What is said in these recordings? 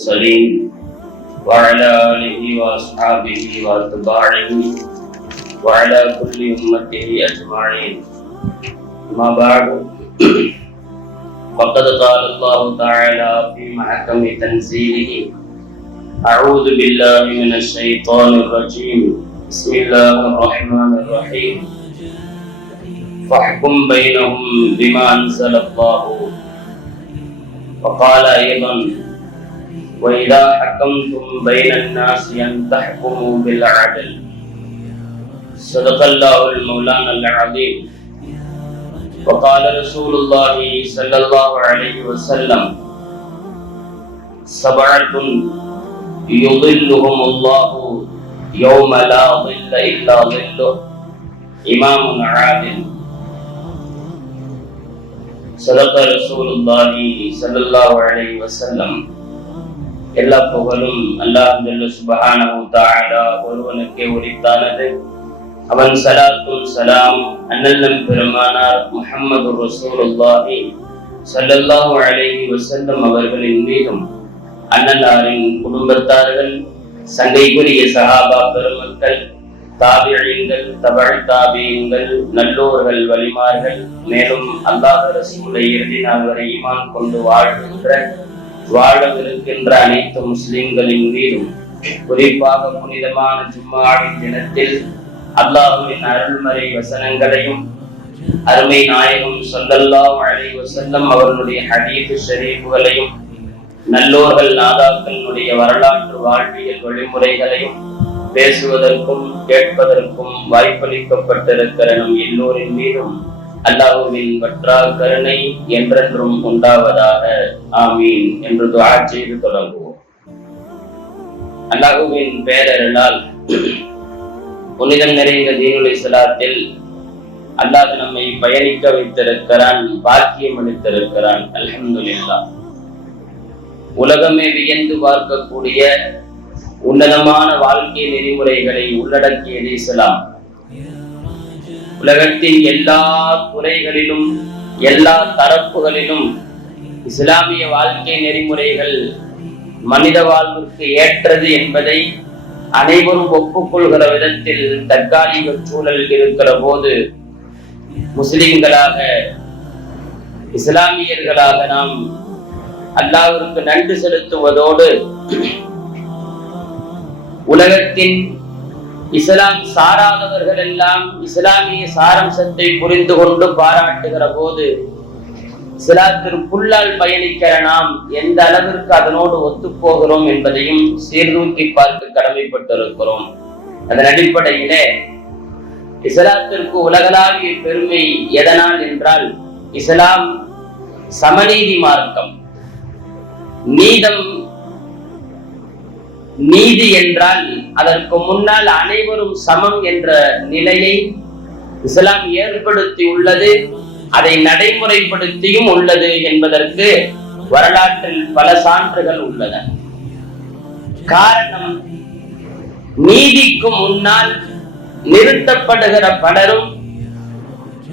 المرسلين وعلى آله وأصحابه وأتباعه وعلى كل أمته أجمعين. ما بعد فقد قال الله تعالى في محكم تنزيله أعوذ بالله من الشيطان الرجيم. بسم الله الرحمن الرحيم. فاحكم بينهم بما أنزل الله. وقال أيضا وإذا حكمتم بين الناس أن تحكموا بالعدل صدق الله المولانا العظيم. وقال رسول الله صلى الله عليه وسلم سبعة يظلهم الله يوم لا ظل إلا ظله. إمام عادل. صدق رسول الله صلى الله عليه وسلم. எல்லா புகழும் அல்லாஹ் ஜல்ல ஒருவனுக்கே உரித்தானது. அவன் சலாத்தும் சலாம் அண்ணல்லம் பெருமானார் முஹம்மது ரசூலுல்லாஹி சல்லல்லாஹு அலைஹி வஸல்லம் அவர்களின் மீதும் அண்ணலாரின் குடும்பத்தார்கள் சங்கைக்குரிய சஹாபா பெருமக்கள் தாபியங்கள் தவழ் தாபியங்கள் நல்லோர்கள் வலிமார்கள் மேலும் அல்லாஹ் ரசூலை இறுதி நாள் வரை ஈமான் கொண்டு வாழ்கின்ற வாழவிருக்கின்ற அனைத்து முஸ்லிம்களின் மீதும் குறிப்பாக புனிதமான ஜும்மாவின் தினத்தில் அல்லாஹுவின் அருள்மறை வசனங்களையும் அருமை நாயகம் சொல்லல்லா அலை வசல்லம் அவர்களுடைய ஹடீது ஷரீஃபுகளையும் நல்லோர்கள் நாதாக்களுடைய வரலாற்று வாழ்வியல் வழிமுறைகளையும் பேசுவதற்கும் கேட்பதற்கும் வாய்ப்பளிக்கப்பட்டிருக்கிற நம் எல்லோரின் மீதும் அல்லாஹுவின் வற்றா கருணை என்றென்றும் உண்டாவதாக. ஆமீன். என்று துவா செய்து தொடங்குவோம். அல்லாஹுவின் பேரருளால் புனிதம் நிறைந்த தீனுல் இஸ்லாத்தில் அல்லாஹ் நம்மை பயணிக்க வைத்திருக்கிறான் பாக்கியம் அளித்திருக்கிறான். அல்ஹம்துலில்லாஹ் உலகமே வியந்து பார்க்கக்கூடிய உன்னதமான வாழ்க்கை நெறிமுறைகளை உள்ளடக்கியது இஸ்லாம். உலகத்தின் எல்லா துறைகளிலும் எல்லா தரப்புகளிலும் இஸ்லாமிய வாழ்க்கை நெறிமுறைகள் மனித வாழ்வுக்கு ஏற்றது என்பதை அனைவரும் ஒப்புக்கொள்கிற விதத்தில் தற்காலிக சூழல் இருக்கிற போது முஸ்லிம்களாக இஸ்லாமியர்களாக நாம் அல்லாவிற்கு நன்றி செலுத்துவதோடு உலகத்தின் இஸ்லாம் சாராதவர்கள் எல்லாம் இஸ்லாமிய சாரம்சத்தை புரிந்து கொண்டு பாராட்டுகிற போது இஸ்லாத்திற்குள்ளால் பயணிக்கிற நாம் எந்த அளவிற்கு அதனோடு ஒத்துப்போகிறோம் என்பதையும் சீர்தூக்கி பார்க்க கடமைப்பட்டிருக்கிறோம். அதன் அடிப்படையிலே இஸ்லாத்திற்கு உலகளாவிய பெருமை எதனால் என்றால் இஸ்லாம் சமநீதி மார்க்கம். நீதம் நீதி என்றால் அதற்கு முன்னால் அனைவரும் சமம் என்ற நிலையை இஸ்லாம் ஏற்படுத்தி உள்ளது அதை நடைமுறைப்படுத்தியும் உள்ளது என்பதற்கு வரலாற்றில் பல சான்றுகள் உள்ளன. காரணம் நீதிக்கு முன்னால் நிறுத்தப்படுகிற பலரும்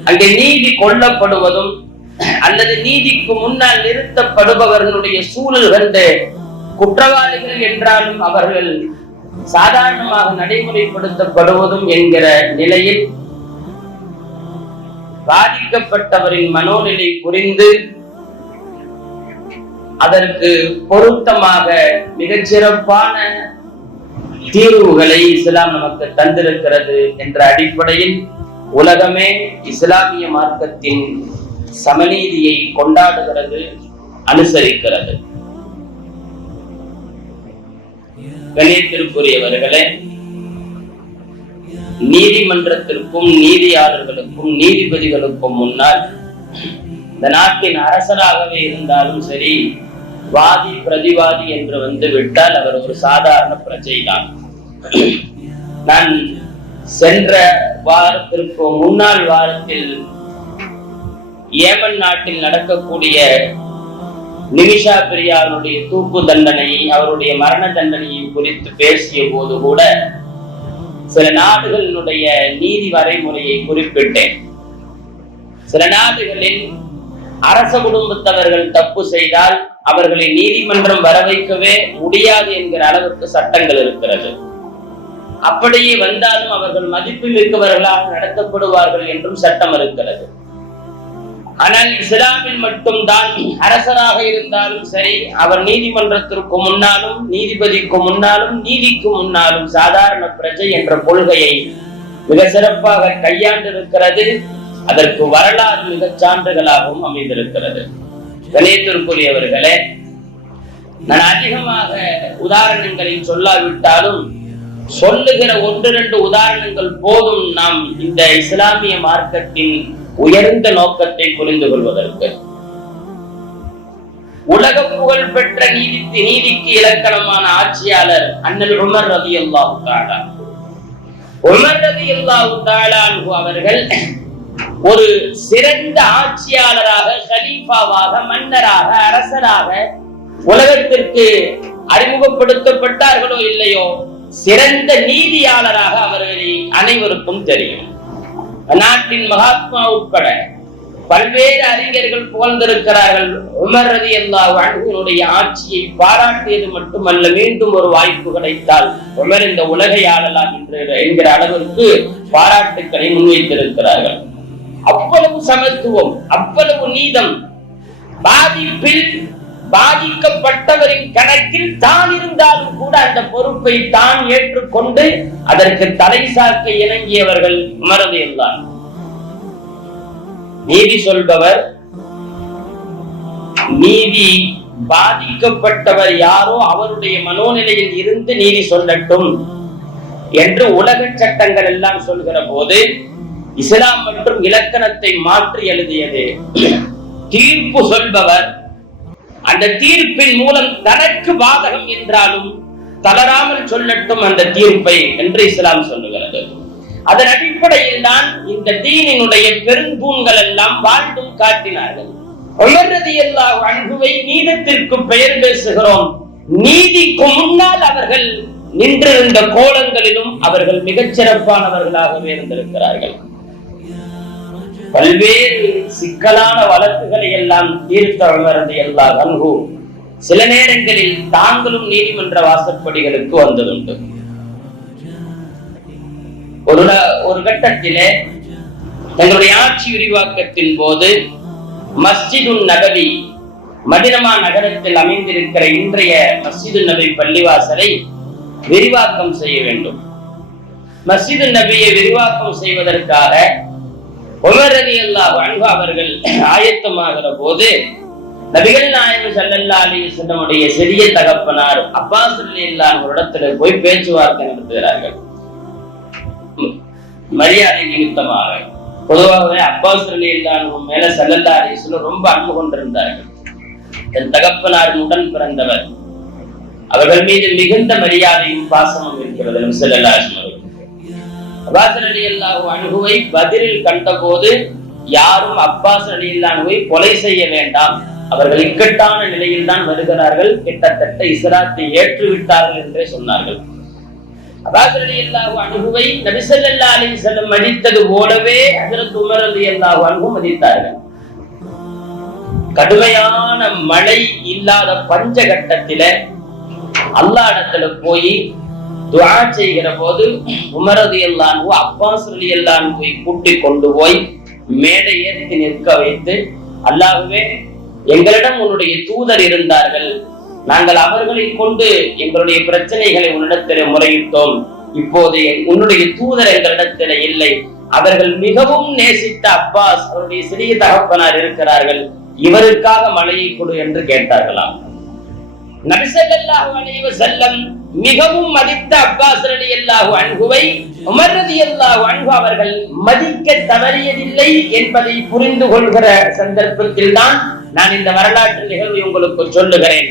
அங்கே நீதி கொல்லப்படுவதும் அல்லது நீதிக்கு முன்னால் நிறுத்தப்படுபவர்களுடைய சூழல் கண்டு குற்றவாளிகள் என்றாலும் அவர்கள் சாதாரணமாக நடைமுறைப்படுத்தப்படுவதும் என்கிற நிலையில் பாதிக்கப்பட்டவரின் மனோநிலை புரிந்து அதற்கு பொருத்தமாக மிகச்சிறப்பான தீர்வுகளை இஸ்லாம் நமக்கு தந்திருக்கிறது என்ற அடிப்படையில் உலகமே இஸ்லாமிய மார்க்கத்தின் சமநீதியை கொண்டாடுகிறது அனுசரிக்கிறது. கணியத்திற்குரியவர்களே நீதிமன்றத்திற்கும் நீதியாளர்களுக்கும் நீதிபதிகளுக்கும் முன்னால் இந்த நாட்டின் அரசராகவே இருந்தாலும் சரி வாதி பிரதிவாதி என்று வந்து விட்டால் அவர் ஒரு சாதாரண பிரஜை தான் நான் சென்ற வாரத்திற்கு முன்னாள் வாரத்தில் ஏமன் நாட்டில் நடக்கக்கூடிய நிமிஷா பெரியாருடைய தூக்கு தண்டனையை அவருடைய மரண தண்டனையை குறித்து பேசிய போது கூட சில நாடுகளினுடைய நீதி வரைமுறையை குறிப்பிட்டேன். சில நாடுகளில் அரச குடும்பத்தவர்கள் தப்பு செய்தால் அவர்களை நீதிமன்றம் வர வைக்கவே முடியாது என்கிற அளவுக்கு சட்டங்கள் இருக்கிறது. அப்படியே வந்தாலும் அவர்கள் மதிப்பு மிக்கவர்களாக நடத்தப்படுவார்கள் என்றும் சட்டம் இருக்கிறது. ஆனால் இஸ்லாமில் மட்டும்தான் அரசராக இருந்தாலும் சரி அவர் நீதிமன்றத்திற்கு முன்னாலும் நீதிபதிக்கு முன்னாலும் நீதிக்கு முன்னாலும் சாதாரண பிரஜை என்ற கொள்கையை மிக சிறப்பாக கையாண்டிருக்கிறது. அதற்கு வரலாறு மிகச் சான்றுகளாகவும் அமைந்திருக்கிறது. கணேத்திற்குரியவர்களே நான் அதிகமாக உதாரணங்களை சொல்லாவிட்டாலும் சொல்லுகிற ஒன்று ரெண்டு உதாரணங்கள் போதும். நாம் இந்த இஸ்லாமிய மார்க்கத்தின் உயர்ந்த நோக்கத்தை புரிந்து கொள்வதற்கு. உலக புகழ் பெற்ற நீதிக்கு நீதிக்கு இலக்கணமான ஆட்சியாளர் அண்ணல் உமர் ரவி அல்லாஹு தாலா உமர் ரவி அல்லாஹு தாலான்ஹு அவர்கள் ஒரு சிறந்த ஆட்சியாளராக கலீஃபாவாக மன்னராக அரசராக உலகத்திற்கு அறிமுகப்படுத்தப்பட்டார்களோ இல்லையோ சிறந்த நீதியாளராக அவர்களை அனைவருக்கும் தெரியும். நாட்டின் மகாத்மா உட்பட பல்வேறு அறிஞர்கள் புகழ்ந்திருக்கிறார்கள். உமர் ரதி அல்லாஹ் ஆட்சியை பாராட்டியது மட்டுமல்ல மீண்டும் ஒரு வாய்ப்பு கிடைத்தால் உமர் இந்த உலகை ஆளலாம் என்று என்கிற அளவிற்கு பாராட்டுக்களை முன்வைத்திருக்கிறார்கள். அவ்வளவு சமத்துவம் அவ்வளவு நீதம் பாதிப்பில் பாதிக்கப்பட்டவரின் கணக்கில் தான் இருந்தாலும் கூட அந்த பொறுப்பை தான் ஏற்றுக்கொண்டு அதற்கு தலை சாக்க இணங்கியவர்கள் உமரது என்றார் நீதி சொல்பவர் நீதி பாதிக்கப்பட்டவர் யாரோ அவருடைய மனோநிலையில் இருந்து நீதி சொல்லட்டும் என்று உலக சட்டங்கள் எல்லாம் சொல்கிற போது இஸ்லாம் மற்றும் இலக்கணத்தை மாற்றி எழுதியது. தீர்ப்பு சொல்பவர் அந்த தீர்ப்பின் மூலம் தனக்கு பாதகம் என்றாலும் தளராமல் சொல்லட்டும் அந்த தீர்ப்பை என்று இஸ்லாம் சொல்லுகிறது. அதன் அடிப்படையில் தான் இந்த தீனினுடைய பெருந்தூண்கள் எல்லாம் வாழ்ந்தும் காட்டினார்கள். உமர்றது எல்லா அன்புவை நீதத்திற்கு பெயர் பேசுகிறோம். நீதிக்கு முன்னால் அவர்கள் நின்றிருந்த கோலங்களிலும் அவர்கள் மிகச் சிறப்பானவர்களாகவே இருந்திருக்கிறார்கள். பல்வேறு சிக்கலான வழக்குகளை எல்லாம் தீர்த்த எல்லா அன்பு சில நேரங்களில் தாங்களும் நீதிமன்ற வாசற்படிகளுக்கு வந்ததுண்டு. ஒரு ஒரு கட்டத்திலே தங்களுடைய ஆட்சி விரிவாக்கத்தின் போது மஸ்ஜிது நபவி மதினமா நகரத்தில் அமைந்திருக்கிற இன்றைய மஸ்ஜிது நபி பள்ளிவாசலை விரிவாக்கம் செய்ய வேண்டும். மஸ்ஜிது நபியை விரிவாக்கம் செய்வதற்காக உமர் அல்லாஹ் அன்பு அவர்கள் ஆயத்தமாகிற போது நபிகள் நாயகம் சல்லல்லா அலி செல்லமுடைய சிறிய தகப்பனார் அப்பாஸ் அலி அல்லாஹ் இடத்துல போய் பேச்சுவார்த்தை நடத்துகிறார்கள். மரியாதை நிமித்தமாக. பொதுவாகவே அப்பாஸ் அலி அல்லாஹ் மேல சல்லல்லா அலி ரொம்ப அன்பு கொண்டிருந்தார்கள். தன் தகப்பனார் உடன் பிறந்தவர். அவர்கள் மீது மிகுந்த மரியாதையும் பாசமும் இருக்கிறது செல்லல்லா அப்பாஸ் அலி அல்லாஹு அணுகுவை பதிலில் கண்டபோது யாரும் அப்பாஸ் அலி அல்லாஹுவை கொலை செய்ய வேண்டாம். அவர்கள் இக்கட்டான நிலையில் தான் வருகிறார்கள். கிட்டத்தட்ட இஸ்லாத்தை ஏற்றுவிட்டார்கள் என்றே சொன்னார்கள். அப்பாஸ் அலி அல்லாஹு அணுகுவை நபிசல்லா அலி செல்லம் மதித்தது போலவே அதற்கு உமர் அலி அல்லாஹு அணுகும் மதித்தார்கள். கடுமையான மழை இல்லாத பஞ்ச கட்டத்தில அல்லாடத்துல போய் துவா செய்கிற போது உமரது எல்லாம் அப்பாஸ் அலி போய் கூட்டி கொண்டு போய் மேடை ஏற்றி நிற்க வைத்து அல்லாகவே எங்களிடம் உன்னுடைய தூதர் இருந்தார்கள். நாங்கள் அவர்களை கொண்டு எங்களுடைய பிரச்சனைகளை உன்னிடத்தில் முறையிட்டோம். இப்போது உன்னுடைய தூதர் எங்களிடத்தில் இல்லை. அவர்கள் மிகவும் நேசித்த அப்பாஸ் அவருடைய சிறிய தகப்பனார் இருக்கிறார்கள். இவருக்காக மழையை கொடு என்று கேட்டார்களாம். நபிசல்லாஹு அலைஹி வஸல்லம் மிகவும் மதித்த அப்பாஸ் ரலியல்லாஹு அன்புவை உமர் ரலியல்லாஹு அன்பு அவர்கள் மதிக்க தவறியதில்லை என்பதை புரிந்து கொள்கிற சந்தர்ப்பத்தில் தான் நான் இந்த வரலாற்று நிகழ்வை உங்களுக்கு சொல்லுகிறேன்.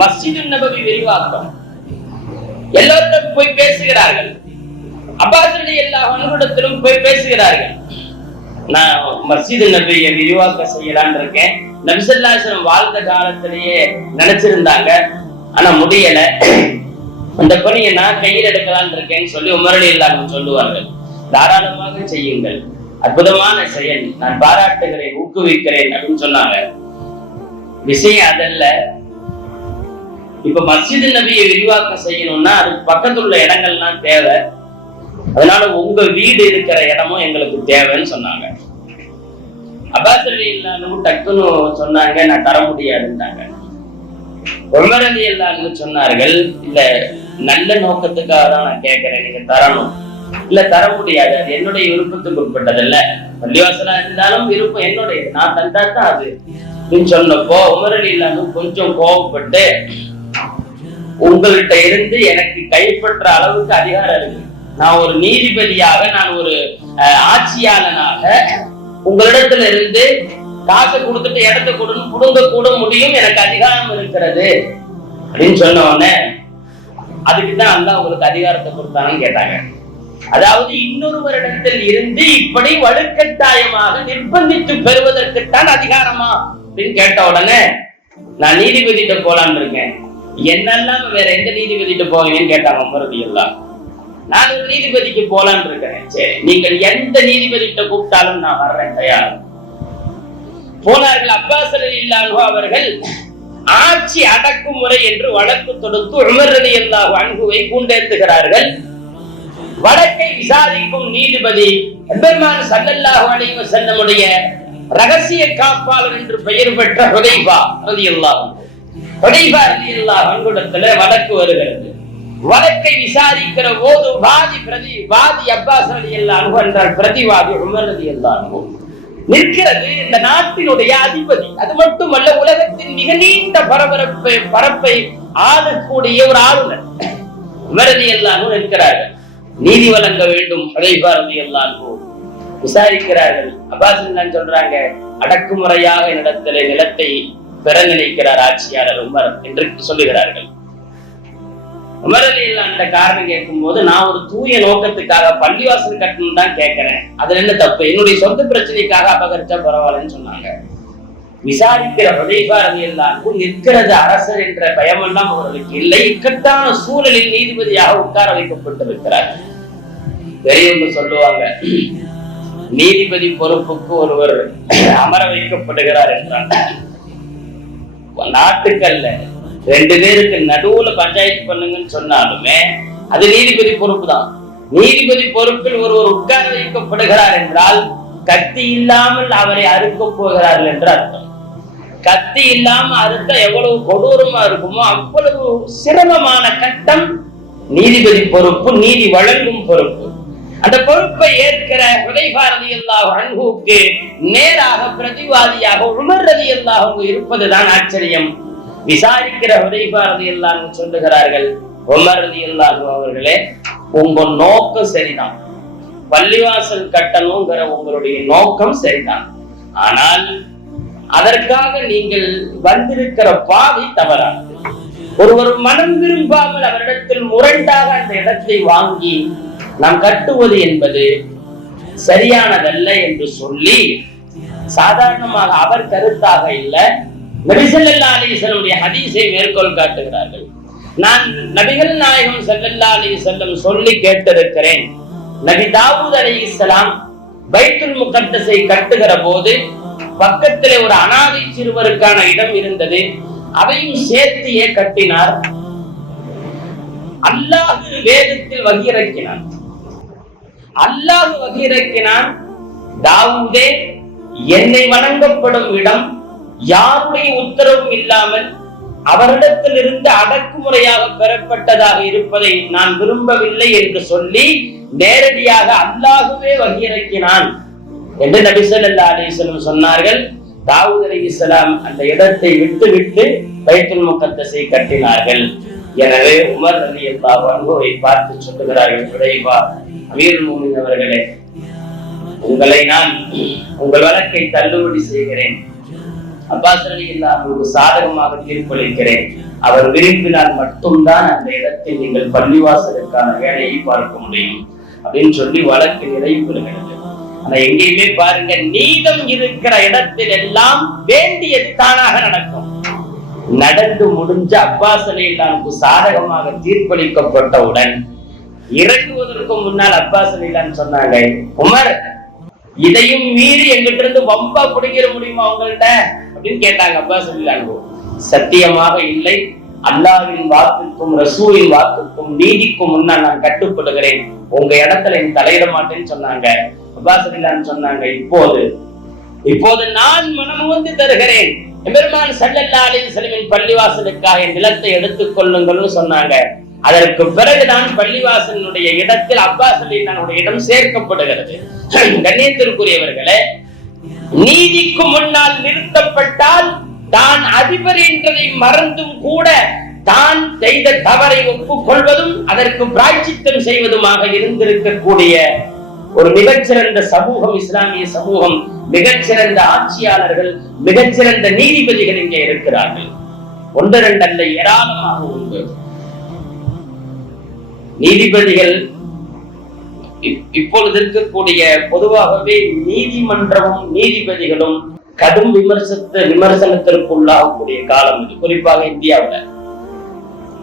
மஸ்ஜிது நபவி விரிவாக்கம். எல்லோரிடம் போய் பேசுகிறார்கள். அப்பாஸ் ரலியல்லாஹு அன்புடத்திலும் போய் பேசுகிறார்கள். நான் மஸ்ஜிது நபியை விரிவாக்கம் செய்யலான் இருக்கேன். நபிசல்லாசனம் வாழ்ந்த காலத்திலேயே நினைச்சிருந்தாங்க. ஆனா முடியல. அந்த பணியை நான் கையில் எடுக்கலான் இருக்கேன்னு சொல்லி உமரடி இல்லாமல் சொல்லுவார்கள். தாராளமாக செய்யுங்கள். அற்புதமான செயல். நான் பாராட்டுகிறேன் ஊக்குவிக்கிறேன் அப்படின்னு சொன்னாங்க. விஷயம் அதல்ல. இப்ப மசித நபியை விரிவாக்கம் செய்யணும்னா அதுக்கு பக்கத்துல உள்ள இடங்கள்லாம் தேவை. அதனால உங்க வீடு இருக்கிற இடமும் எங்களுக்கு தேவைன்னு சொன்னாங்க. அப்பாஸ் இல்லாமல் டக்குன்னு சொன்னாங்க நான் தர முடியாதுன்னாங்க உமர் அலி இல்லான்னு சொன்னார்கள். இல்ல நல்ல நோக்கத்துக்காக தான் நான் கேட்கிறேன் நீங்க தரணும். இல்ல தர முடியாது. அது என்னுடைய விருப்பத்துக்கு உட்பட்டதல்ல. பள்ளிவாசலா இருந்தாலும் விருப்பம் என்னுடைய நான் தந்தா தான் அது. அப்படின்னு சொன்னப்போ உமர் அலி இல்லான்னு கொஞ்சம் கோபப்பட்டு உங்கள்கிட்ட இருந்து எனக்கு கைப்பற்ற அளவுக்கு அதிகாரம் இருக்கு. நான் ஒரு நீதிபதியாக நான் ஒரு ஆட்சியாளனாக உங்களிடத்துல இருந்து காசு கொடுத்துட்டு இடத்த கொடுன்னு புடுங்க கூட முடியும் எனக்கு அதிகாரம் இருக்கிறது. அப்படின்னு சொன்ன உடனே அதுக்கு தான் அல்லாஹ் உங்களுக்கு அதிகாரத்தை கொடுத்தாங்கன்னு கேட்டாங்க. அதாவது இன்னொருவரிடத்தில் இருந்து இப்படி வலுக்கட்டாயமாக நிர்பந்தித்து பெறுவதற்கு தான் அதிகாரமா அப்படின்னு கேட்ட உடனே நான் நீதிபதிட்ட போலான்னு இருக்கேன். என்னெல்லாம் வேற எந்த நீதிபதிட்டு போவீங்கன்னு கேட்டாங்க உமரதி எல்லாம் நான் ஒரு நீதிபதிக்கு போலான்னு இருக்கிறேன் சரி நீங்கள் எந்த நீதிபதிட்ட கூப்பிட்டாலும் நான் வர்றேன் தயார். போனார்கள் அப்பாஸ் அல்லாஹு அவர்கள் ஆட்சி அடக்குமுறை என்று வழக்கு தொடுத்து உமர் அலி அல்லாஹு அன்புவை கூண்டேந்துகிறார்கள் வழக்கை விசாரிக்கும் நீதிபதி பெருமான் சல்லல்லாஹு அலைஹி வஸல்லமுடைய ரகசிய காப்பாளர் என்று பெயர் பெற்ற ஹுதைபா ரலியல்லாஹு அன்ஹு. ஹுதைபா ரலியல்லாஹு அன்ஹுவிடத்துல வழக்கு வருகிறது வழக்கை விசாரிக்கிற போது வாதி பிரதி வாதி அப்பாஸ் அலி அல்லாஹு என்றால் பிரதிவாதி உமர் ரலியல்லாஹு அன்ஹு. நிற்கிறது இந்த நாட்டினுடைய அதிபதி. அது மட்டுமல்ல உலகத்தின் மிக நீண்ட பரபரப்பை பரப்பை ஆளக்கூடிய ஒரு ஆளுநர். உமரதி எல்லாரும் நிற்கிறார்கள். நீதி வழங்க வேண்டும் அதைபாரதி எல்லாம் விசாரிக்கிறார்கள். அபாஸ் சொல்றாங்க அடக்குமுறையாக இடத்திலே நிலத்தை பெற நினைக்கிறார் ஆட்சியாளர் உமர் என்று சொல்லுகிறார்கள். உமரலியில் அந்த காரணம் கேட்கும் போது நான் ஒரு தூய நோக்கத்துக்காக பள்ளிவாசல் கட்டணும் தான் கேட்கிறேன். அதுல என்ன தப்பு? என்னுடைய சொந்த பிரச்சனைக்காக அபகரிச்சா பரவாயில்லன்னு சொன்னாங்க. விசாரிக்கிற பிரதேபாரதி எல்லாருக்கும் நிற்கிறது அரசர் என்ற பயமெல்லாம் அவர்களுக்கு இல்லை. இக்கட்டான சூழலில் நீதிபதியாக உட்கார வைக்கப்பட்டிருக்கிறார். பெரியவங்க சொல்லுவாங்க நீதிபதி பொறுப்புக்கு ஒருவர் அமர வைக்கப்படுகிறார் என்றான். நாட்டுக்கல்ல. ரெண்டு பேருக்கு நடுவுல பஞ்சாயத்து பண்ணுங்கன்னு சொன்னாலுமே அது நீதிபதி பொறுப்பு தான் நீதிபதி பொறுப்பில் ஒருவர் உட்கார வைக்கப்படுகிறார் என்றால் கத்தி இல்லாமல் அவரை அறுக்க போகிறார்கள் என்று அர்த்தம். கத்தி இல்லாம அறுத்த எவ்வளவு கொடூரமா இருக்குமோ அவ்வளவு சிரமமான கட்டம் நீதிபதி பொறுப்பு நீதி வழங்கும் பொறுப்பு. அந்த பொறுப்பை ஏற்கிற ஹுதைபாரதி அல்லாஹ் அன்புக்கு நேராக பிரதிவாதியாக உமர் ரதி அல்லாஹ் இருப்பதுதான் ஆச்சரியம். விசாரிக்கிற உதைபாரதி அல்லாஹ் சொல்லுகிறார்கள் உமர் ரதி அல்லாஹ் அவர்களே உங்க நோக்கம் சரிதான். பள்ளிவாசல் கட்டணுங்கிற உங்களுடைய நோக்கம் சரிதான். ஆனால் அதற்காக நீங்கள் வந்திருக்கிற பாதை தவறானது. ஒருவர் மனம் விரும்பாமல் அவரிடத்தில் முரண்டாக அந்த இடத்தை வாங்கி நாம் கட்டுவது என்பது சரியானதல்ல என்று சொல்லி சாதாரணமாக அவர் கருத்தாக இல்லை நபிசல்லா அலிசனுடைய ஹதீஸை மேற்கோள் காட்டுகிறார்கள். நான் நபிகள் நாயகம் ஸல்லல்லாஹு அலைஹி சொல்லி கேட்டிருக்கிறேன். நபி தாவூத் அலைஹிஸ்ஸலாம் பைத்துல் முகத்தஸை கட்டுகிற போது பக்கத்திலே ஒரு அனாதை சிறுவருக்கான இடம் இருந்தது. அதையும் சேர்த்தியே கட்டினார். அல்லாஹ் வேதத்தில் வகிரக்கினான். அல்லாஹ் வகிரக்கினான். தாவூதே என்னை வணங்கப்படும் இடம் யாருடைய உத்தரவும் இல்லாமல் அவரிடத்தில் இருந்து அடக்குமுறையாக பெறப்பட்டதாக இருப்பதை நான் விரும்பவில்லை என்று சொல்லி நேரடியாக அல்லாகவே வகியிறக்கினான் என்று நபி ஸல்லல்லாஹு சொன்னார்கள். தாவூத் அலைஹிஸ்ஸலாம் அந்த இடத்தை விட்டு விட்டு பைத்துல் கட்டினார்கள். எனவே உமர் ரலியல்லாஹு அன்ஹுவை பார்த்து சொல்லுகிறார்கள் விரைவா அமீர் மோமின் அவர்களே உங்களை நான் உங்கள் வழக்கை தள்ளுபடி செய்கிறேன். அப்பாசரலி நான் ஒரு சாதகமாக தீர்ப்பளிக்கிறேன். அவர் விரும்பினால் மட்டும்தான் அந்த இடத்தில் நீங்கள் பள்ளிவாசலுக்கான வேலையை பார்க்க முடியும் அப்படின்னு சொல்லி வழக்கு நிறைவு பெறுகிறது ஆனா எங்கேயுமே பாருங்க நீதம் இருக்கிற இடத்தில் எல்லாம் வேண்டியது தானாக நடக்கும். நடந்து முடிஞ்ச அப்பாஸ் அலிலானுக்கு சாதகமாக தீர்ப்பளிக்கப்பட்டவுடன் இறங்குவதற்கு முன்னால் அப்பாஸ் சொன்னாங்க உமர் இதையும் மீறி எங்கிட்ட இருந்து வம்பா பிடிக்கிற முடியுமா அவங்கள்ட்ட அப்படின்னு கேட்டாங்க. அப்பா சொல்லிலாங்க சத்தியமாக இல்லை. அல்லாவின் வாக்குக்கும் ரசூலின் வாக்குக்கும் நீதிக்கும் முன்னால் நான் கட்டுப்படுகிறேன். உங்க இடத்துல என் தலையிட மாட்டேன்னு சொன்னாங்க. அப்பா சொல்லான்னு சொன்னாங்க. இப்போது இப்போது நான் மனமுந்து தருகிறேன். எம்பெருமான் சல்லல்லா அலி செலவின் பள்ளிவாசலுக்காக என் நிலத்தை எடுத்துக் கொள்ளுங்கள்னு சொன்னாங்க. அதற்கு பிறகுதான் பள்ளிவாசனுடைய இடத்தில் அப்பாஸ் அலிலானுடைய இடம் சேர்க்கப்படுகிறது. கண்ணியத்திற்குரியவர்களே நீதிக்கு முன்னால் நிறுத்தப்பட்டால் தான் அதிபர் என்றதை மறந்தும் கூட தான் செய்த தவறை ஒப்புக்கொள்வதும் அதற்கு பிராய்ச்சித்தம் செய்வதுமாக இருந்திருக்கக்கூடிய ஒரு மிகச்சிறந்த சமூகம் இஸ்லாமிய சமூகம் மிகச்சிறந்த ஆட்சியாளர்கள் மிகச்சிறந்த நீதிபதிகள் இங்கே இருக்கிறார்கள். ஒன்று ரெண்டு அல்ல ஏராளமாக உண்டு. நீதிபதிகள் இப்- இப்பொழுது இருக்கக்கூடிய பொதுவாகவே நீதிமன்றமும் நீதிபதிகளும் கடும் விமர்சத்த விமர்சனத்திற்குள்ளாகக்கூடிய காலம் இது. குறிப்பாக இந்தியாவுல.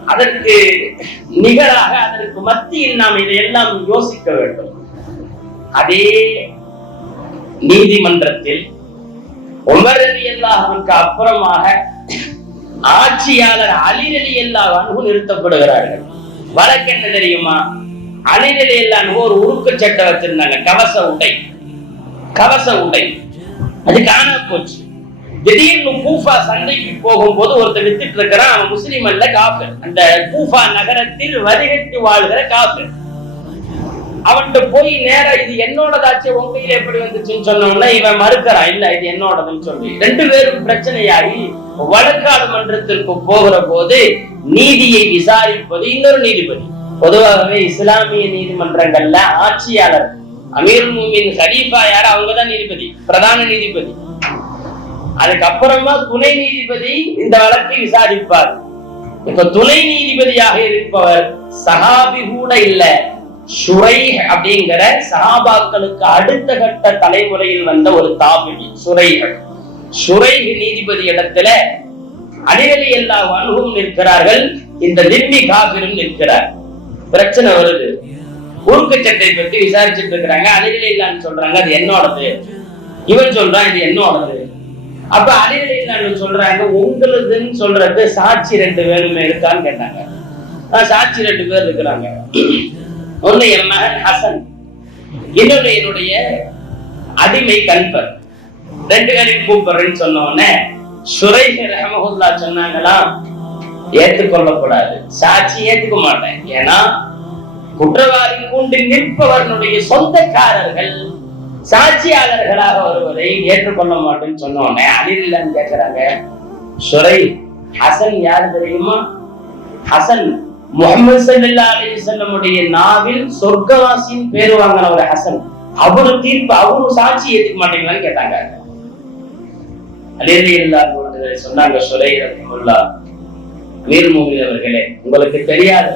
அதற்கு நிகராக அதற்கு மத்தியில் நாம் இதையெல்லாம் யோசிக்க வேண்டும். அதே நீதிமன்றத்தில் உமரலி அல்லாஹனுக்கு அப்புறமாக ஆட்சியாளர் அலிரலி அல்லாஹ் அன்பு நிறுத்தப்படுகிறார்கள். வழக்கு என்ன தெரியுமா? அலி ஒரு உருக்கு சட்டை வச்சிருந்தாங்க. கவச உடை. கவச உடை. அது காண போச்சு. திடீர்னு கூஃபா சந்தைக்கு போகும்போது ஒருத்தர் வித்துட்டு இருக்கிறான். அவன் முஸ்லீம் அல்ல காஃபர். அந்த கூஃபா நகரத்தில் வரிகட்டி வாழ்கிற காஃபர். அவன்கிட்ட போய் நேரா இது என்னோடதாச்சே உன் கையில எப்படி வந்துச்சுன்னு சொன்னோம்னா இவன் மறுக்கிறான். இல்ல இது என்னோடதுன்னு சொல்லி. ரெண்டு பேரும் பிரச்சனையாகி வழக்காடு மன்றத்திற்கு போகிற போது நீதியை விசாரிப்பது இன்னொரு நீதிபதி. பொதுவாகவே இஸ்லாமிய நீதிமன்றங்கள்ல ஆட்சியாளர் அமீர் மூமின் ஹலீஃபா யார் அவங்கதான் நீதிபதி பிரதான நீதிபதி. அதுக்கப்புறமா துணை நீதிபதி இந்த வழக்கை விசாரிப்பார். இப்ப துணை நீதிபதியாக இருப்பவர் சஹாபி கூட இல்ல. சுரை அப்படிங்கிற சஹாபாக்களுக்கு அடுத்த கட்ட தலைமுறையில் வந்த ஒரு தாபிடி சுரைகள். சுரை நீதிபதி இடத்துல அடிநிலை எல்லா அணுகும் நிற்கிறார்கள். இந்த நிம்மி காபிரும் நிற்கிறார். பிரச்சனை வருது. குறுக்கு சட்டை பற்றி விசாரிச்சுட்டு இருக்கிறாங்க. அடிநிலை இல்லான்னு சொல்றாங்க அது என்னோடது? இவன் சொல்றான் இது என்னோடது? அப்ப அடிநிலை இல்லான்னு சொல்றாங்க உங்களுதுன்னு சொல்றது சாட்சி ரெண்டு பேருமே இருக்கான்னு கேட்டாங்க. ஆஹ் சாட்சி ரெண்டு பேர் இருக்கிறாங்க. ஒண்ணு என் மகன் ஹசன் இன்னொரு என்னுடைய அடிமை கண்பர். ரெண்டு பேரையும் கூப்பிடுறேன்னு சொன்ன உடனே சுரைஹ் ரஹமஹுல்லா சொன்னாங்களாம் ஏற்றுக்கொள்ளக்கூடாது. சாட்சி ஏத்துக்க மாட்டேன். ஏன்னா குற்றவாளி கூண்டு நிற்பவர்களுடைய சொந்தக்காரர்கள் சாட்சியாளர்களாக வருவதை ஏற்றுக்கொள்ள மாட்டேன்னு சொன்ன உடனே அலிலில்லான்னு கேட்கிறாங்க சுரை ஹசன் யாரு தெரியுமா? ஹசன். முகமது ஸல்லல்லாஹு அலைஹி நாவில் சொர்க்கவாசியின் பேர் வாங்கின ஒரு ஹசன். அவரு தீர்ப்பு அவரு சாட்சி ஏற்றுக்க மாட்டீங்களான்னு கேட்டாங்க. அலிலி இல்லாத சொன்னாங்க சுரை ரஹ்மத்துல்லாஹ் அமீர் அவர்களே உங்களுக்கு தெரியாது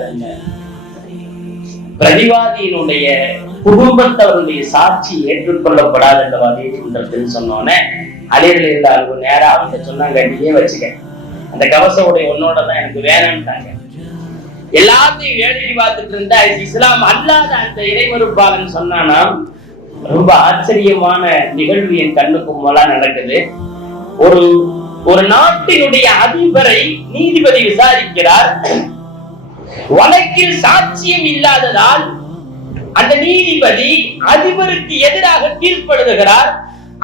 பிரதிவாதியினுடைய குடும்பத்தவருடைய சாட்சி ஏற்றுக்கொள்ளப்படாத அந்த வகையில் சொன்னோன்னே இருந்த இருந்தாங்க நேரா அவங்க சொன்னாங்க நீயே வச்சுக்க. அந்த கவச உடைய உன்னோட தான் எனக்கு வேணும்ட்டாங்க எல்லாத்தையும் வேடிக்கை பார்த்துட்டு இருந்தா? இஸ்லாம் அல்லாத அந்த இறைமறுப்பாளன் சொன்னானா ரொம்ப ஆச்சரியமான நிகழ்வு என் கண்ணுக்கு முலா நடக்குது. ஒரு ஒரு நாட்டினுடைய அதிபரை நீதிபதி விசாரிக்கிறார். வழக்கில் சாட்சியம் இல்லாததால் அந்த நீதிபதி அதிபருக்கு எதிராக தீர்ப்பெழுதுகிறார்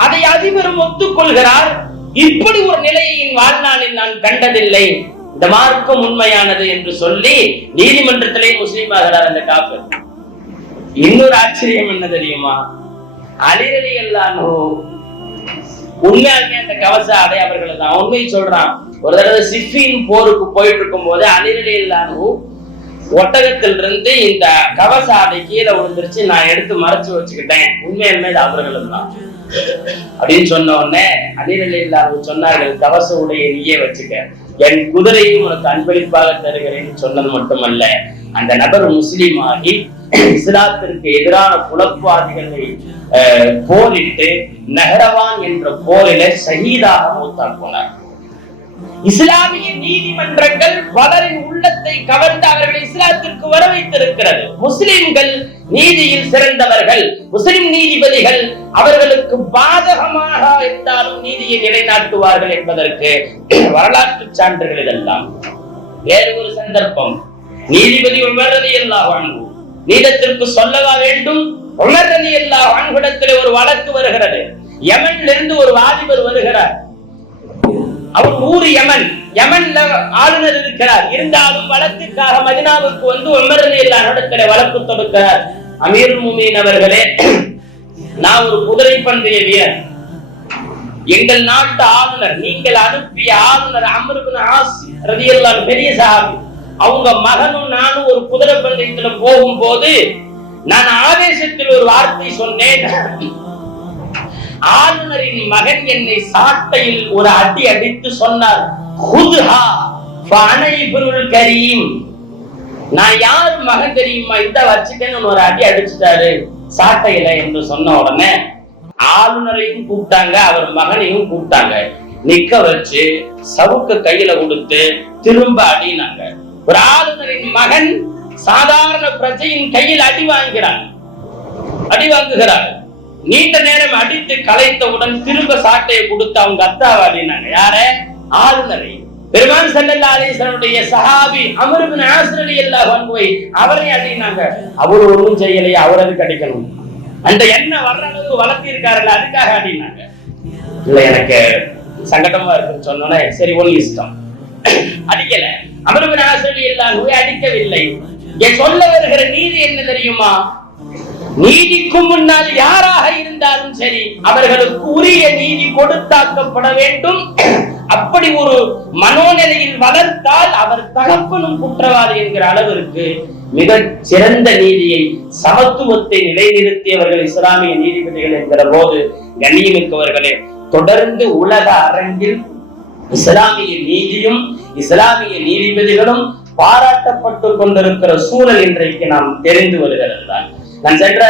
அதை அதிபரும் ஒத்துக்கொள்கிறார். இப்படி ஒரு நிலையை என் வாழ்நாளில் நான் கண்டதில்லை. இந்த மார்க்கம் உண்மையானது என்று சொல்லி நீதிமன்றத்திலே முஸ்லீம் ஆகிறார் அந்த காப்பர். இன்னொரு ஆச்சரியம் என்ன தெரியுமா? அலிரலி அல்லானோ உண்மையாலுமே அந்த கவச ஆடை அவர்களை தான். உண்மை சொல்றான். ஒரு தடவை சிஃபின் போருக்கு போயிட்டு இருக்கும் போது அலிரலி ஒட்டகத்தில் ஒட்டகத்திலிருந்து இந்த கவச ஆடை கீழே விழுந்துருச்சு நான் எடுத்து மறைச்சு வச்சுக்கிட்டேன். உண்மையாலுமே இது அவர்களும் தான். அப்படின்னு சொன்ன உடனே அலிரலி அல்லாஹ் சொன்னார்கள் கவச உடைய நீயே வச்சுக்க. என் குதிரையும் உனக்கு அன்பளிப்பாக தருகிறேன் சொன்னது மட்டுமல்ல அந்த நபர் முஸ்லீம் ஆகி இஸ்லாத்திற்கு எதிரான குழப்பவாதிகளை அஹ், போரிட்டு நகரவான் என்ற போரில சகிதாக மூத்தார் போனார். இஸ்லாமிய நீதிமன்றங்கள் பலரின் உள்ளத்தை கவர்ந்து அவர்களை இஸ்லாத்திற்கு வர வைத்திருக்கிறது முஸ்லிம்கள் நீதியில் சிறந்தவர்கள். முஸ்லிம் நீதிபதிகள் அவர்களுக்கு பாதகமாக இருந்தாலும் நீதியை நிலைநாட்டுவார்கள் என்பதற்கு வரலாற்று சான்றுகள் இதெல்லாம். வேறு ஒரு சந்தர்ப்பம். நீதிபதி உமரதி எல்லா வாழ்வு நீதத்திற்கு சொல்லவா வேண்டும்? உமரதி எல்லா வாழ்விடத்திலே ஒரு வழக்கு வருகிறது. யமனிலிருந்து ஒரு வாலிபர் வருகிறார். அவர் ஊர் யமன். யமன்ல ஆளுநர் இருக்கிறார். இருந்தாலும் வழக்குக்காக மதினாவுக்கு வந்து உமரதி எல்லா வழக்கு தொடுக்கிறார். அமீர் முமீன் அவர்களே நான் ஒரு குதிரை பந்தய வீரர். எங்கள் நாட்டு ஆளுநர் நீங்கள் அனுப்பிய ஆளுநர் அமருபின் ஆசி ரதியல்லான் பெரிய சாமி அவங்க மகனும் நானும் ஒரு குதிரை பந்தயத்துல போகும்போது நான் ஆவேசத்தில் ஒரு வார்த்தை சொன்னேன். ஆளுநரின் மகன் என்னை சாட்டையில் ஒரு அடி அடித்து சொன்னார். "குதுஹா ஃபஅனைபுல் கரீம். நான் யார் மகன் தெரியுமா? இந்த வச்சுட்டேன்னு ஒரு அடி அடிச்சுட்டாரு. சாட்டையில என்று சொன்ன உடனே ஆளுநரையும் கூப்பிட்டாங்க அவர் மகனையும் கூப்பிட்டாங்க. நிக்க வச்சு சவுக்கு கையில கொடுத்து திரும்ப அடினாங்க. ஒரு ஆளுநரின் மகன் சாதாரண பிரஜையின் கையில் அடி வாங்கிறான் அடி வாங்குகிறார். நீண்ட நேரம் அடித்து கலைத்தவுடன் திரும்ப சாட்டையை கொடுத்து அவங்க அத்தாவை அப்படின்னாங்க. யார? ஆளுநரை. பெருமான் சல்லல்லா அலிஸ்வனுடைய சஹாபி அமருபின் ஆசிரலி எல்லா பண்புவை அவரை அடினாங்க அவர் ஒன்றும் செய்யலையே அவரது கிடைக்கணும் அந்த எண்ணெய் வர்ற அளவுக்கு வளர்த்தி இருக்காருல்ல அதுக்காக அடினாங்க இல்ல எனக்கு சங்கடமா இருக்குன்னு சொன்னோன்னே சரி ஒன்னு இஷ்டம். அடிக்கல. அமருபின் ஆசிரலி எல்லாம் அடிக்கவில்லை. என் சொல்ல வருகிற நீதி என்ன தெரியுமா? நீதிக்கு முன்னால் யாராக இருந்தாலும் சரி அவர்களுக்கு உரிய நீதி கொடுத்தாக்கப்பட வேண்டும். அப்படி ஒரு மனோநிலையில் வளர்த்தால் அவர் தகப்பனும் குற்றவாளி என்கிற அளவிற்கு மிக சிறந்த நீதியை சமத்துவத்தை நிலைநிறுத்தியவர்கள் இஸ்லாமிய நீதிபதிகள் என்கிற போது கண்ணியமிக்கவர்களே தொடர்ந்து உலக அரங்கில் இஸ்லாமிய நீதியும் இஸ்லாமிய நீதிபதிகளும் பாராட்டப்பட்டு கொண்டிருக்கிற சூழல் இன்றைக்கு நாம் தெரிந்து வருகிறது. தான் நான் சென்ற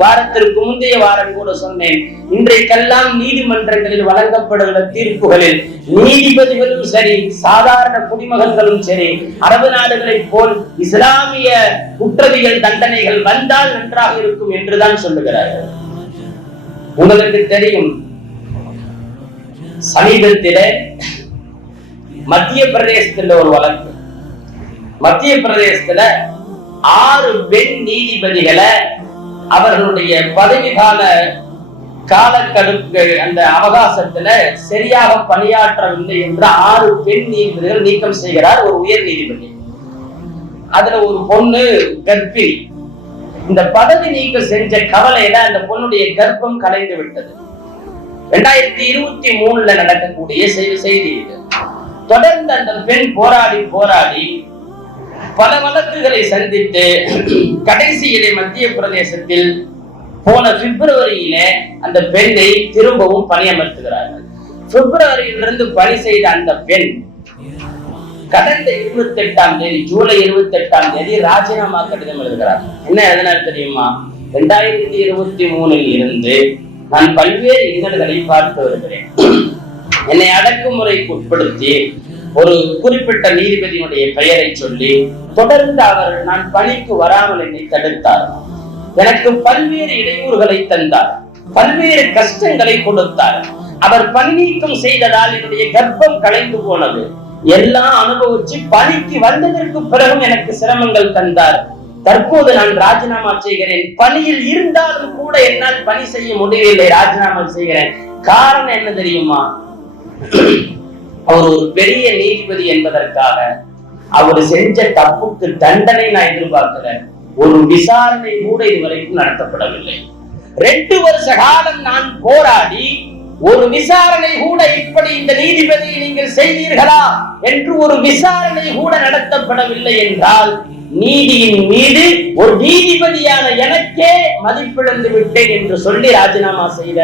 வாரத்திற்கு முந்தைய வாரம் கூட சொன்னேன் இன்றைக்கெல்லாம் நீதிமன்றங்களில் வழங்கப்படுகிற தீர்ப்புகளில் நீதிபதிகளும் சரி சாதாரண குடிமகன்களும் சரி அரபு நாடுகளைப் போல் இஸ்லாமிய குற்றவியல் தண்டனைகள் வந்தால் நன்றாக இருக்கும் என்றுதான் சொல்லுகிறார்கள். உங்களுக்கு தெரியும் சமீபத்தில மத்திய பிரதேசத்தில் ஒரு வழக்கு. மத்திய பிரதேசத்துல ஆறு பெண் நீதிபதிகளை அவர்களுடைய பதவி கால காலக்கெடுப்பு அந்த அவகாசத்துல சரியாக பணியாற்றவில்லை என்று ஆறு பெண் நீதிபதிகள் நீக்கம் செய்கிறார் ஒரு உயர் நீதிபதி. அதுல ஒரு பொண்ணு கர்ப்பிணி. இந்த பதவி நீக்கம் செஞ்ச கவலையில அந்த பொண்ணுடைய கர்ப்பம் கலைந்து விட்டது. ரெண்டாயிரத்தி இருபத்தி மூணுல நடக்கக்கூடிய செய்தி இது. தொடர்ந்து அந்த பெண் போராடி போராடி பல வழக்குகளை சந்தித்து கடைசியிலே மத்திய பிரதேசத்தில் போன பிப்ரவரியில அந்த பெண்ணை திரும்பவும் பணியமர்த்துகிறார்கள். பிப்ரவரியிலிருந்து பணி செய்த அந்த பெண் கடந்த இருபத்தி எட்டாம் தேதி ஜூலை இருபத்தி எட்டாம் தேதி ராஜினாமா கடிதம் எழுதுகிறார். என்ன எழுதினார் தெரியுமா? இரண்டாயிரத்தி இருபத்தி மூணில் இருந்து நான் பல்வேறு இதழ்களை பார்த்து வருகிறேன். என்னை அடக்குமுறைக்கு உட்படுத்தி ஒரு குறிப்பிட்ட நீதிபதியினுடைய பெயரை சொல்லி தொடர்ந்து அவர் நான் பணிக்கு வராமல் என்னை தடுத்தார். எனக்கு பல்வேறு இடையூறுகளை தந்தார். பல்வேறு கஷ்டங்களை கொடுத்தார். அவர் பணி நீக்கம் செய்ததால் என்னுடைய கர்ப்பம் கலைந்து போனது. எல்லாம் அனுபவிச்சு பணிக்கு வந்ததற்கு பிறகும் எனக்கு சிரமங்கள் தந்தார். தற்போது நான் ராஜினாமா செய்கிறேன். பணியில் இருந்தாலும் கூட என்னால் பணி செய்ய முடியவில்லை ராஜினாமா செய்கிறேன். காரணம் என்ன தெரியுமா? அவர் ஒரு பெரிய நீதிபதி என்பதற்காக அவர் செஞ்ச தப்புக்கு தண்டனை நான் எதிர்பார்க்கிறேன். ஒரு விசாரணை கூட இதுவரைக்கும் நடத்தப்படவில்லை. ரெண்டு வருஷ காலம் நான் போராடி ஒரு விசாரணை கூட இப்படி இந்த நீதிபதியை நீங்கள் செய்தீர்களா என்று ஒரு விசாரணை கூட நடத்தப்படவில்லை என்றால் நீதியின் மீது ஒரு நீதிபதியான எனக்கே மதிப்பிழந்து விட்டேன் என்று சொல்லி ராஜினாமா செய்த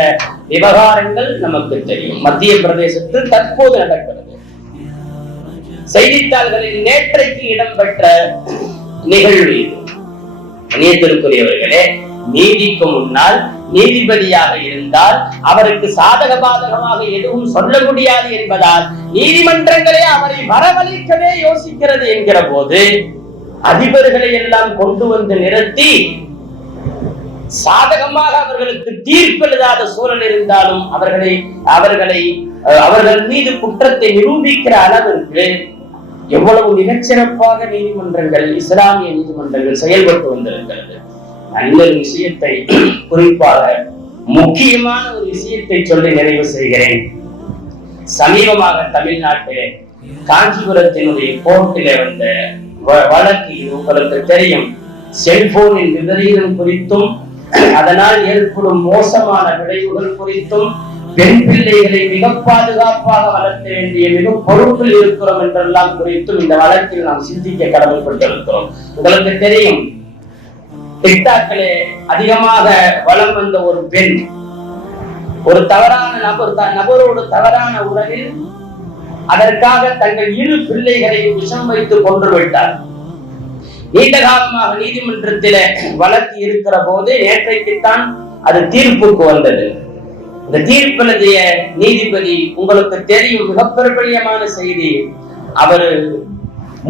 விவகாரங்கள் நமக்கு தெரியும். மத்திய பிரதேசத்தில் தற்போது நடக்கிறது. செய்தித்தாள்களில் நேற்றைக்கு இடம்பெற்ற நிகழ்வு இது. இணையத்திற்குரியவர்களே நீதிக்கு முன்னால் நீதிபதியாக இருந்தால் அவருக்கு சாதக பாதகமாக எதுவும் சொல்ல முடியாது என்பதால் நீதிமன்றங்களே அவரை வரவழைக்கவே யோசிக்கிறது என்கிற போது அதிபர்களை எல்லாம் கொண்டு வந்து நிறுத்தி சாதகமாக அவர்களுக்கு தீர்ப்பு எழுதாத சூழல் இருந்தாலும் அவர்களை அவர்களை அவர்கள் மீது குற்றத்தை நிரூபிக்கிற அளவிற்கு எவ்வளவு மிகச்சிறப்பாக நீதிமன்றங்கள் இஸ்லாமிய நீதிமன்றங்கள் செயல்பட்டு வந்திருக்கிறது. நல்ல ஒரு விஷயத்தை குறிப்பாக முக்கியமான ஒரு விஷயத்தை சொல்லி நிறைவு செய்கிறேன். சமீபமாக தமிழ்நாட்டிலே காஞ்சிபுரத்தினுடைய கோர்ட்டிலே வந்த வழக்கு இது உங்களுக்கு தெரியும். செல்போனின் விபரீதம் குறித்தும் அதனால் ஏற்படும் மோசமான விளைவுகள் குறித்தும் பெண் பிள்ளைகளை மிக பாதுகாப்பாக வளர்த்த வேண்டிய மிக பொறுப்பில் இருக்கிறோம் என்றெல்லாம் குறித்தும் இந்த வழக்கில் நாம் சிந்திக்க கடமைப்பட்டிருக்கிறோம் உங்களுக்கு தெரியும் டிக்டாக்கிலே அதிகமாக வளம் வந்த ஒரு பெண் ஒரு தவறான நபர் த- நபரோடு தவறான உறவில் அதற்காக தங்கள் இரு பிள்ளைகளை விஷம் வைத்து கொன்று விட்டார். நீண்ட காலமாக நீதிமன்றத்தில வழக்கு இருக்கிற போது நேற்றைக்குத்தான் அது தீர்ப்புக்கு வந்தது. இந்த தீர்ப்பினுடைய நீதிபதி உங்களுக்கு தெரியும் மிக பிரபலியமான செய்தி. அவரு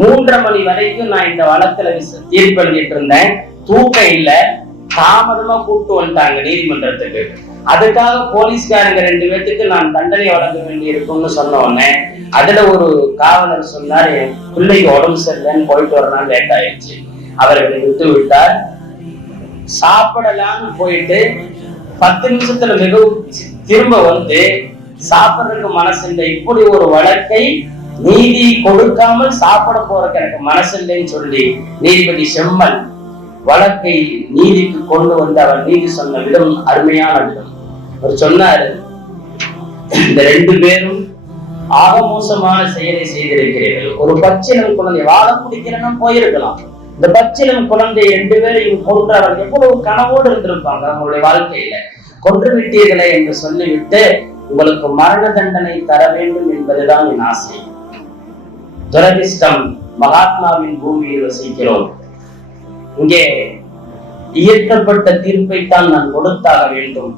மூன்றரை மணி வரைக்கும் நான் இந்த வழக்குல விச- தீர்ப்பு எழுதிட்டு இருந்தேன் தூக்கம் இல்ல. தாமதமா கூப்பிட்டு வந்துட்டாங்க நீதிமன்றத்துக்கு. அதுக்காக போலீஸ்காரங்க ரெண்டு பேர்த்துக்கு நான் தண்டனை வழங்க வேண்டி இருக்கும்னு சொன்ன உடனே அதுல ஒரு காவலர் சொன்னார் என் பிள்ளைக்கு உடம்பு சரியில்லைன்னு போயிட்டு வர நாள் லேட் ஆயிடுச்சு. அவர்களை விட்டு விட்டார். சாப்பிடலாம்னு போயிட்டு பத்து நிமிஷத்துல மிகவும் திரும்ப வந்து சாப்பிடுறதுக்கு மனசு இல்லை. இப்படி ஒரு வழக்கை நீதி கொடுக்காமல் சாப்பிட போறதுக்கு எனக்கு மனசு இல்லைன்னு சொல்லி நீதிபதி செம்மன் வழக்கை நீதிக்கு கொண்டு வந்து அவர் நீதி சொன்ன விதம் அருமையான விதம். அவர் சொன்னாரு இந்த ரெண்டு பேரும் ஆகமோசமான செயலை செய்திருக்கிறீர்கள். ஒரு பச்சிலம் குழந்தை வாழ பிடிக்கிறேன்னா போயிருக்கலாம். இந்த பச்சிலம் குழந்தை ரெண்டு பேரையும் கொன்றவர் எவ்வளவு கனவோடு இருந்திருப்பாங்க அவங்களுடைய வாழ்க்கையில. கொன்று விட்டீர்களே என்று சொல்லிவிட்டு உங்களுக்கு மரண தண்டனை தர வேண்டும் என்பதுதான் என் ஆசை. துரதிஷ்டம் மகாத்மாவின் பூமியில் வசிக்கிறோம். இங்கே இயற்றப்பட்ட தீர்ப்பைத்தான் நான் கொடுத்தாக வேண்டும்.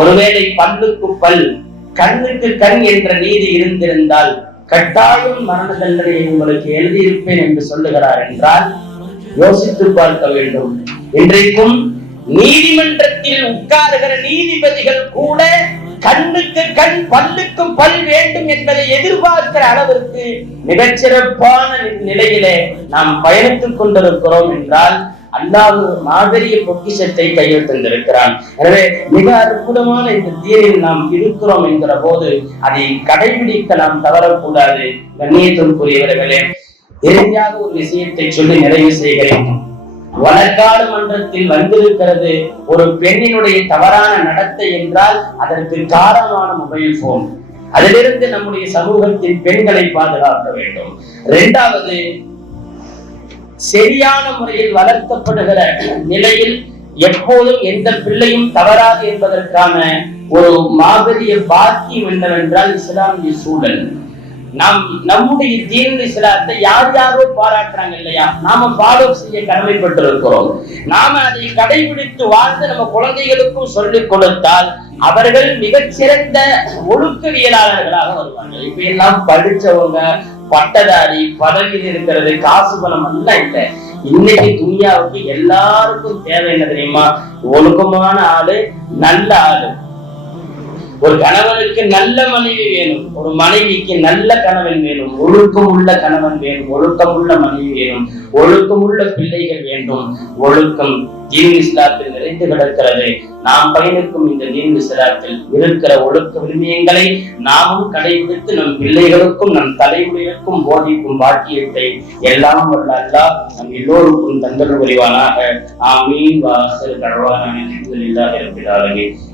ஒருவேளை பல்லுக்கு பல் கண்ணுக்கு கண் என்ற நீதி இருந்திருந்தால் கட்டாயம் மரண தண்டனையை உங்களுக்கு எழுதியிருப்பேன் என்று சொல்லுகிறார் என்றால் யோசித்து பார்க்க வேண்டும். இன்றைக்கும் நீதிமன்றத்தில் உட்காருகிற நீதிபதிகள் கூட கண்ணுக்கு கண் பல்லுக்கு பல் வேண்டும் என்பதை எதிர்பார்க்கிற அளவிற்கு மிகச்சிறப்பான நிலையிலே நாம் பயணித்துக் கொண்டிருக்கிறோம் என்றால் அல்லாஹ் மாபெரிய பொக்கிஷத்தை கையில் தந்திருக்கிறான் எனவே மிக அற்புதமான இந்த தீரில் நாம் இருக்கிறோம் என்கிற போது அதை கடைபிடிக்க நாம் தவறக்கூடாது. கண்ணியத்திற்குரியவர்களே இறுதியாக ஒரு விஷயத்தை சொல்லி நிறைவு செய்கிறேன். வழக்காடு மன்றத்தில் வந்திருக்கிறது ஒரு பெண்ணினுடைய தவறான நடத்தை என்றால் அதற்கு காரணமான மொபைல் போன் அதிலிருந்து நம்முடைய சமூகத்தின் பெண்களை பாதுகாக்க வேண்டும். இரண்டாவது சரியான முறையில் வளர்க்கப்படுகிற நிலையில் எப்போதும் எந்த பிள்ளையும் தவறாது என்பதற்கான ஒரு மாபெரிய பாக்கியம் என்னவென்றால் இஸ்லாமிய சூழல். நாம் நம்முடைய தீன் இஸ்லாத்தை யார் யாரோ பாராட்டுறாங்க இல்லையா? நாம ஃபாலோ செய்ய கடமைப்பட்டிருக்கிறோம். நாம அதை கடைபிடித்து வாழ்ந்து நம்ம குழந்தைகளுக்கும் சொல்லிக் கொடுத்தால் அவர்கள் மிகச்சிறந்த ஒழுக்கவியலாளர்களாக வருவாங்க இப்ப எல்லாம் படிச்சவங்க பட்டதாரி பதவியில் இருக்கிறது காசு பணம் எல்லாம் இல்லை. இன்னைக்கு துனியாவுக்கு எல்லாருக்கும் தேவை என்ன தெரியுமா? ஒழுக்கமான ஆளு நல்ல ஆளு. ஒரு கணவனுக்கு நல்ல மனைவி வேணும் ஒரு மனைவிக்கு நல்ல கணவன் வேணும் ஒழுக்கம் உள்ள கணவன் வேணும் ஒழுக்கம் உள்ள மனைவி வேணும் ஒழுக்கம் உள்ள பிள்ளைகள் வேண்டும். ஒழுக்கம் தீன் இஸ்லாத்தில் நிறைந்து கிடக்கிறது. நாம் பயணிக்கும் இந்த தீன் இஸ்லாத்தில் இருக்கிற ஒழுக்க விழுமியங்களை நாமும் கடைபிடித்து நம் பிள்ளைகளுக்கும் நம் தலைமுறைகளுக்கும் போதிக்கும் பாக்கியத்தை எல்லாம் வல்ல அல்லா நம் எல்லோருக்கும் தந்தல் புரிவானாக. ஆமீன். வாசல் கழவான அல்ஹம்துலில்லாஹி ரப்பில்